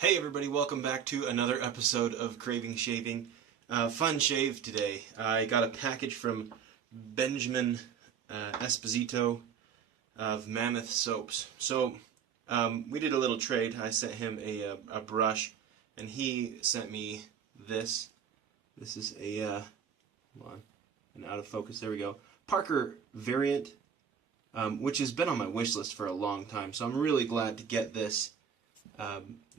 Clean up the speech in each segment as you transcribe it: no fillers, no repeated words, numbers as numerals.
Hey everybody, welcome back to another episode of Craving Shaving. Fun shave today. I got a package from Benjamin Esposito of Mammoth Soaps. So we did a little trade. I sent him a brush and he sent me this. This is a, hold on, and out of focus, there we go. Parker variant, which has been on my wish list for a long time. So I'm really glad to get this.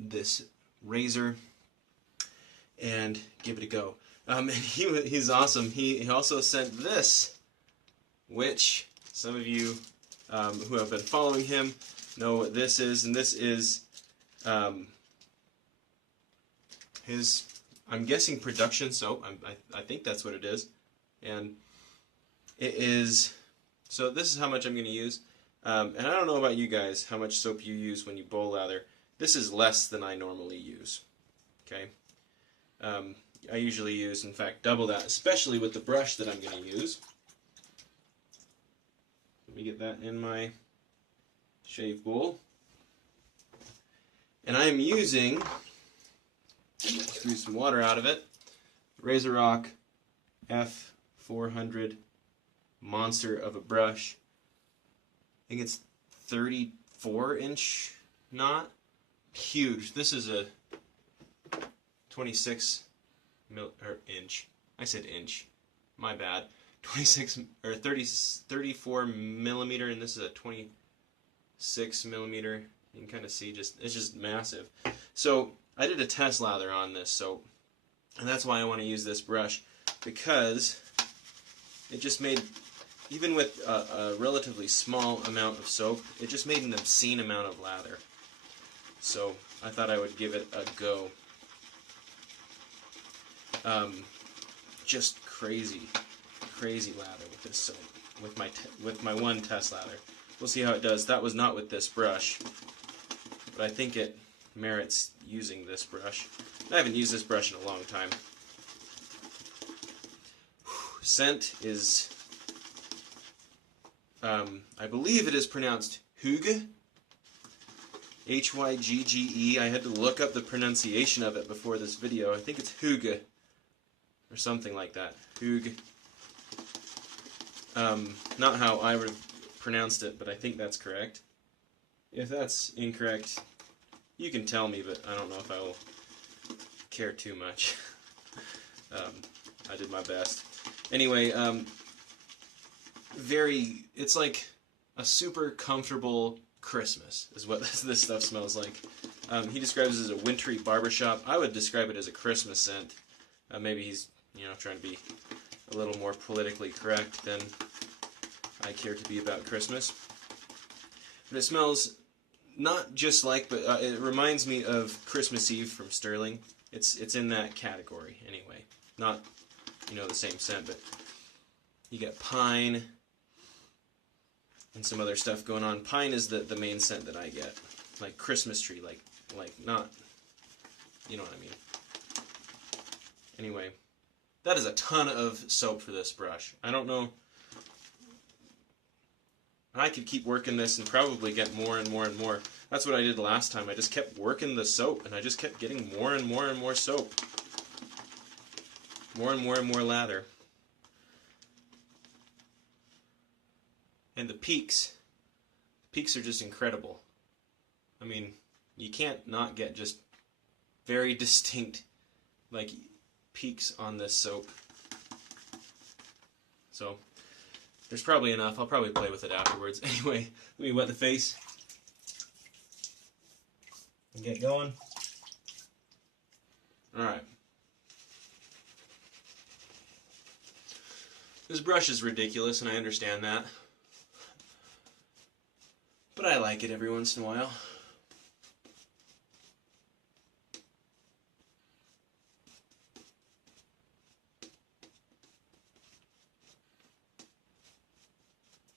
This razor and give it a go. And he's awesome. He also sent this, which some of you who have been following him know what this is, and this is his, I'm guessing, production soap. I think that's what it is, and it is. So this is how much I'm going to use, and I don't know about you guys, how much soap you use when you bowl lather. This is less than I normally use, okay? I usually use, in fact, double that, especially with the brush that I'm going to use. Let me get that in my shave bowl. And I am using, squeeze some water out of it, RazoRock F400 monster of a brush. I think it's 34-inch knot. Huge. This is a 26 inch. I said inch. My bad. 26 or 34 millimeter, and this is a 26 millimeter. You can kind of see it's just massive. So I did a test lather on this soap, and that's why I want to use this brush, because it just made, even with a relatively small amount of soap, it just made an obscene amount of lather. So I thought I would give it a go. Just crazy lather with this soap, with my one test lather. We'll see how it does. That was not with this brush, but I think it merits using this brush. I haven't used this brush in a long time. Scent is, I believe it is pronounced Hygge. H-Y-G-G-E. I had to look up the pronunciation of it before this video. I think it's Hygge, or something like that. Hygge. Not how I would have pronounced it, but I think that's correct. If that's incorrect, you can tell me, but I don't know if I will care too much. I did my best. Anyway, it's like a super comfortable Christmas is what this stuff smells like. He describes it as a wintry barbershop. I would describe it as a Christmas scent. Maybe he's, trying to be a little more politically correct than I care to be about Christmas. But it smells not just like, but it reminds me of Christmas Eve from Sterling. It's in that category anyway. Not, the same scent, but you get pine and some other stuff going on. Pine is the main scent that I get, like Christmas tree, like not, you know what I mean. Anyway, that is a ton of soap for this brush. I don't know. I could keep working this and probably get more and more and more. That's what I did last time. I just kept working the soap, and I just kept getting more and more and more soap. More and more and more lather. And the peaks are just incredible. I mean, you can't not get just very distinct, like, peaks on this soap. So, there's probably enough. I'll probably play with it afterwards. Anyway, let me wet the face and get going. Alright. This brush is ridiculous, and I understand that. But I like it every once in a while.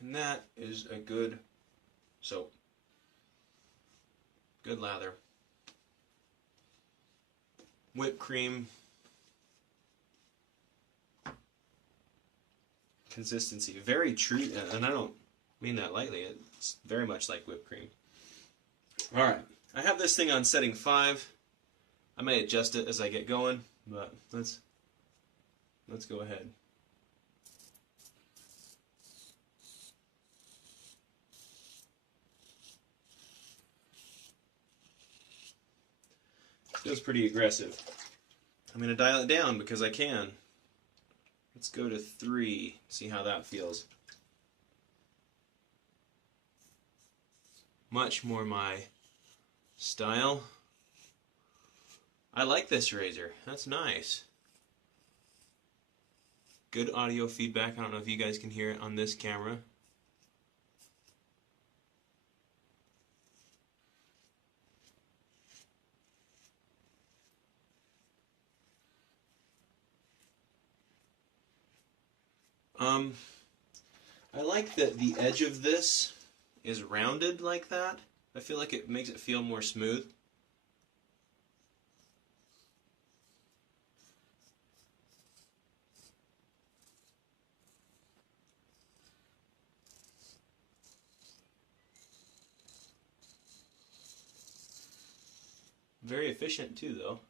And that is a good soap. Good lather. Whipped cream. Consistency. Very true, and I don't mean that lightly. It's very much like whipped cream. Alright, I have this thing on setting 5. I may adjust it as I get going, but let's go ahead. Feels pretty aggressive. I'm going to dial it down because I can. Let's go to 3, see how that feels. Much more my style. I like this razor. That's nice. Good audio feedback. I don't know if you guys can hear it on this camera. I like that the edge of this is rounded like that. I feel like it makes it feel more smooth. Very efficient too, though.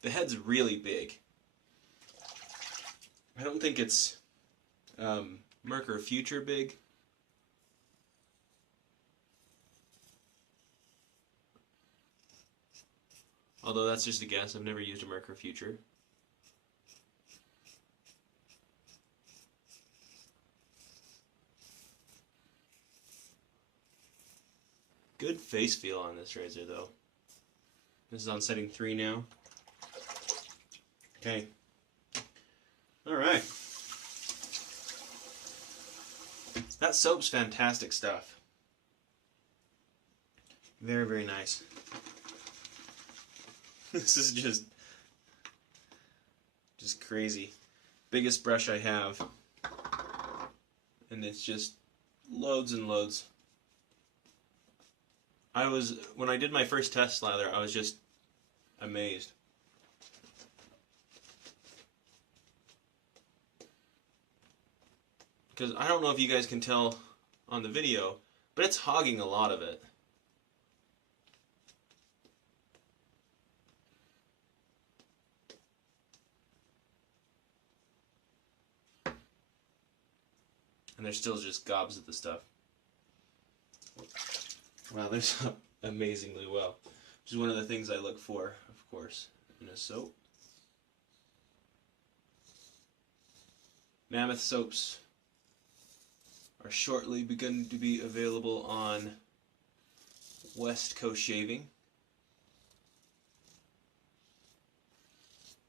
The head's really big. I don't think it's Merkur Future big. Although that's just a guess. I've never used a Merkur Future. Good face feel on this razor, though. This is on setting 3 now. Okay. Alright. That soap's fantastic stuff. Very, very nice. This is just crazy. Biggest brush I have. And it's just loads and loads. When I did my first test lather, I was just amazed. Because I don't know if you guys can tell on the video, but it's hogging a lot of it. And there's still just gobs of the stuff. Wow, there's amazingly well. Which is one of the things I look for, of course, in a soap. Mammoth Soaps are shortly begun to be available on West Coast Shaving,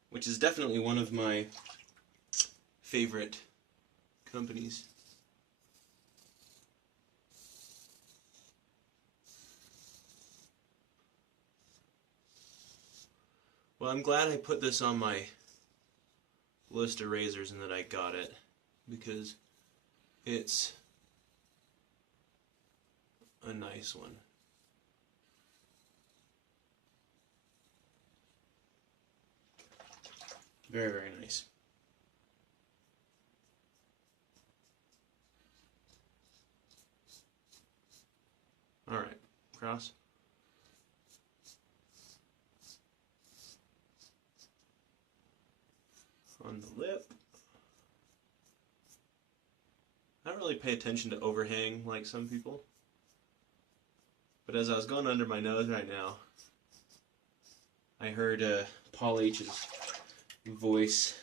which is definitely one of my favorite companies. Well, I'm glad I put this on my list of razors and that I got it, because it's a nice one. Very, very nice. Alright, cross. On the lip. I don't really pay attention to overhang like some people. But as I was going under my nose right now, I heard Paul H's voice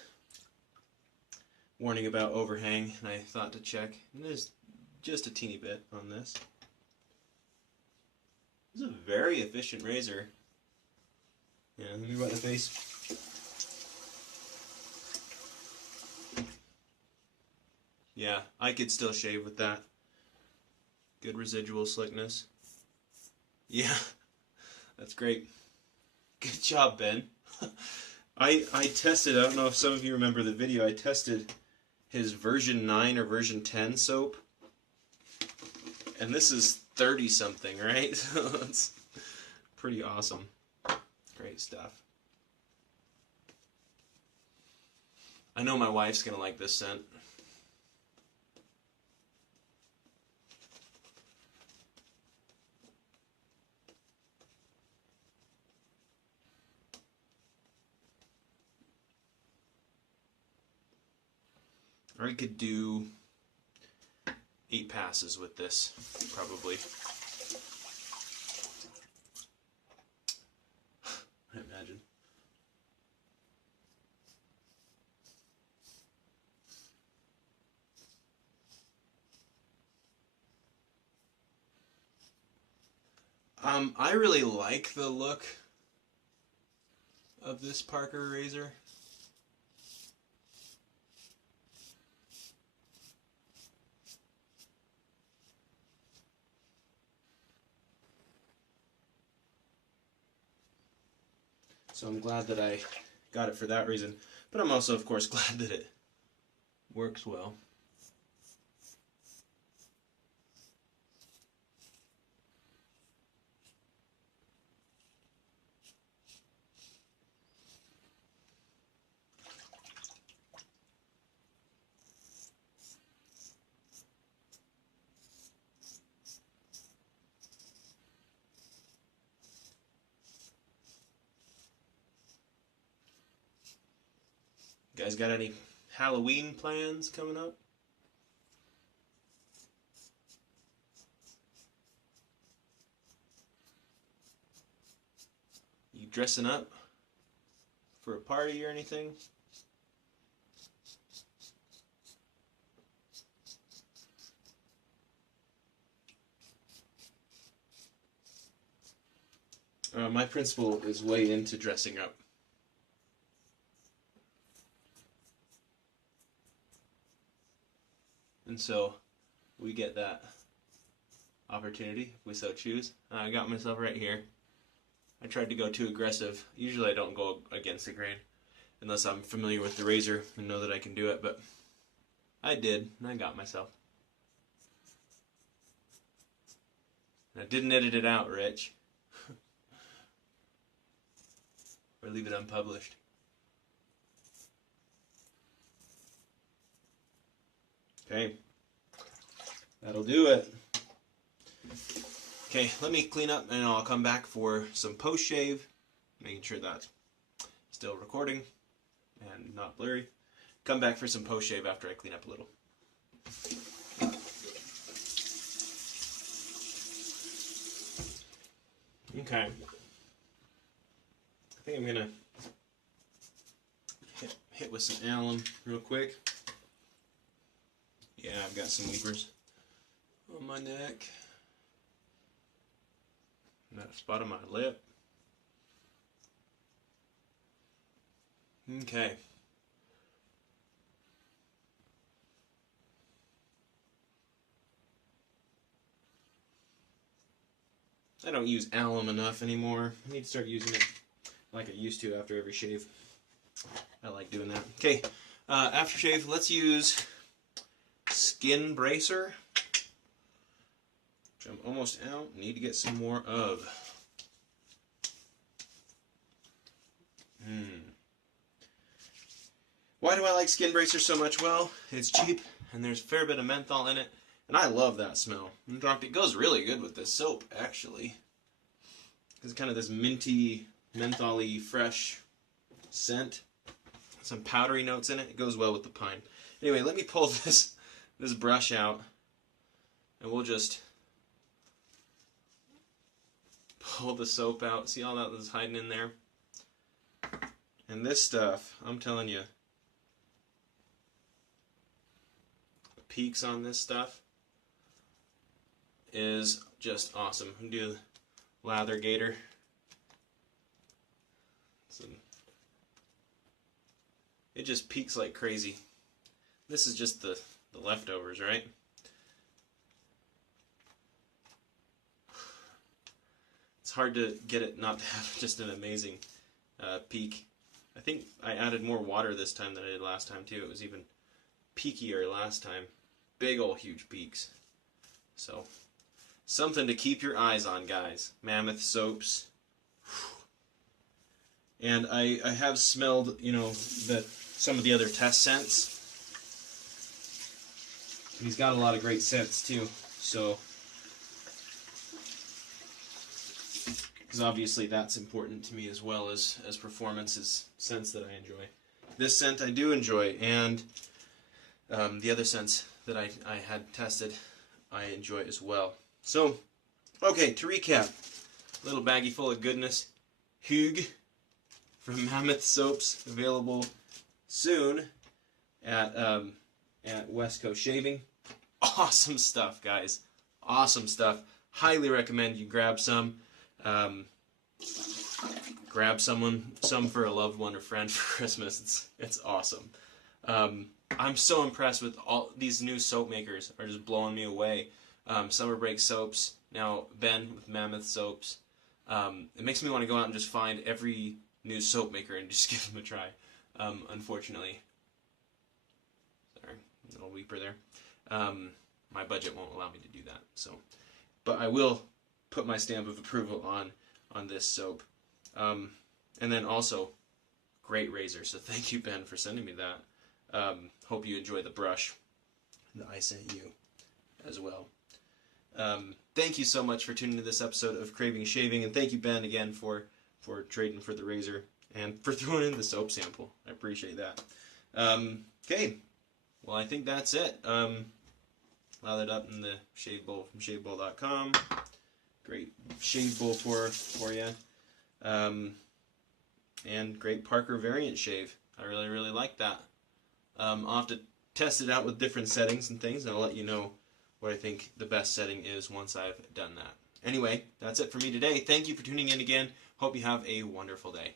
warning about overhang, and I thought to check. And there's just a teeny bit on this. This is a very efficient razor. Yeah, let me rub the face. Yeah, I could still shave with that. Good residual slickness. Yeah, that's great. Good job, Ben. I tested, I don't know if some of you remember the video, I tested his version 9 or version 10 soap. And this is 30 something, right? So it's pretty awesome. Great stuff. I know my wife's gonna like this scent. I could do 8 passes with this, probably. I imagine. I really like the look of this Parker razor. So I'm glad that I got it for that reason. But I'm also, of course, glad that it works well. You guys got any Halloween plans coming up? You dressing up for a party or anything? My principal is way into dressing up. And so we get that opportunity if we so choose. I got myself right here. I tried to go too aggressive. Usually I don't go against the grain unless I'm familiar with the razor and know that I can do it, but I did, and I got myself. And I didn't edit it out, Rich. Or leave it unpublished. Okay, that'll do it. Okay, let me clean up and I'll come back for some post-shave, making sure that's still recording and not blurry. Come back for some post-shave after I clean up a little. Okay, I think I'm gonna hit with some alum real quick. Yeah, I've got some weepers on my neck. And that spot on my lip. Okay. I don't use alum enough anymore. I need to start using it like I used to after every shave. I like doing that. Okay, after shave, let's use Skin Bracer, which I'm almost out. Need to get some more of. Why do I like Skin Bracer so much? Well, it's cheap and there's a fair bit of menthol in it, and I love that smell. In fact, it goes really good with this soap, actually. It's kind of this minty, mentholy, fresh scent. Some powdery notes in it. It goes well with the pine. Anyway, let me pull this brush out, and we'll just pull the soap out. See all that was hiding in there? And this stuff, I'm telling you, the peaks on this stuff is just awesome. I'm gonna do lather gator. It just peaks like crazy. This is just the leftovers, right? It's hard to get it not to have just an amazing peak. I think I added more water this time than I did last time too. It was even peakier last time. Big ol' huge peaks. So, something to keep your eyes on, guys. Mammoth Soaps. And I have smelled, you know, that some of the other test scents. He's got a lot of great scents too, so because obviously that's important to me as well as performance is scents that I enjoy. This scent I do enjoy, and the other scents that I had tested, I enjoy as well. So, okay, to recap, a little baggie full of goodness. Hygge from Mammoth Soaps, available soon at West Coast Shaving. Awesome stuff, guys. Awesome stuff. Highly recommend you grab some. Grab some for a loved one or friend for Christmas. It's awesome. I'm so impressed with all these new soap makers. Are just blowing me away. Summer Break Soaps. Now Ben with Mammoth Soaps. It makes me want to go out and just find every new soap maker and just give them a try. Unfortunately, sorry, little weeper there. My budget won't allow me to do that. So, but I will put my stamp of approval on this soap. And then also, great razor. So thank you, Ben, for sending me that. Hope you enjoy the brush that I sent you as well. Thank you so much for tuning to this episode of Craving Shaving, and thank you, Ben, again for trading for the razor and for throwing in the soap sample. I appreciate that. Okay, well, I think that's it. Lathered up in the shave bowl from shavebowl.com. Great shave bowl for you. And great Parker variant shave. I really, really like that. I'll have to test it out with different settings and things, and I'll let you know what I think the best setting is once I've done that. Anyway, that's it for me today. Thank you for tuning in again. Hope you have a wonderful day.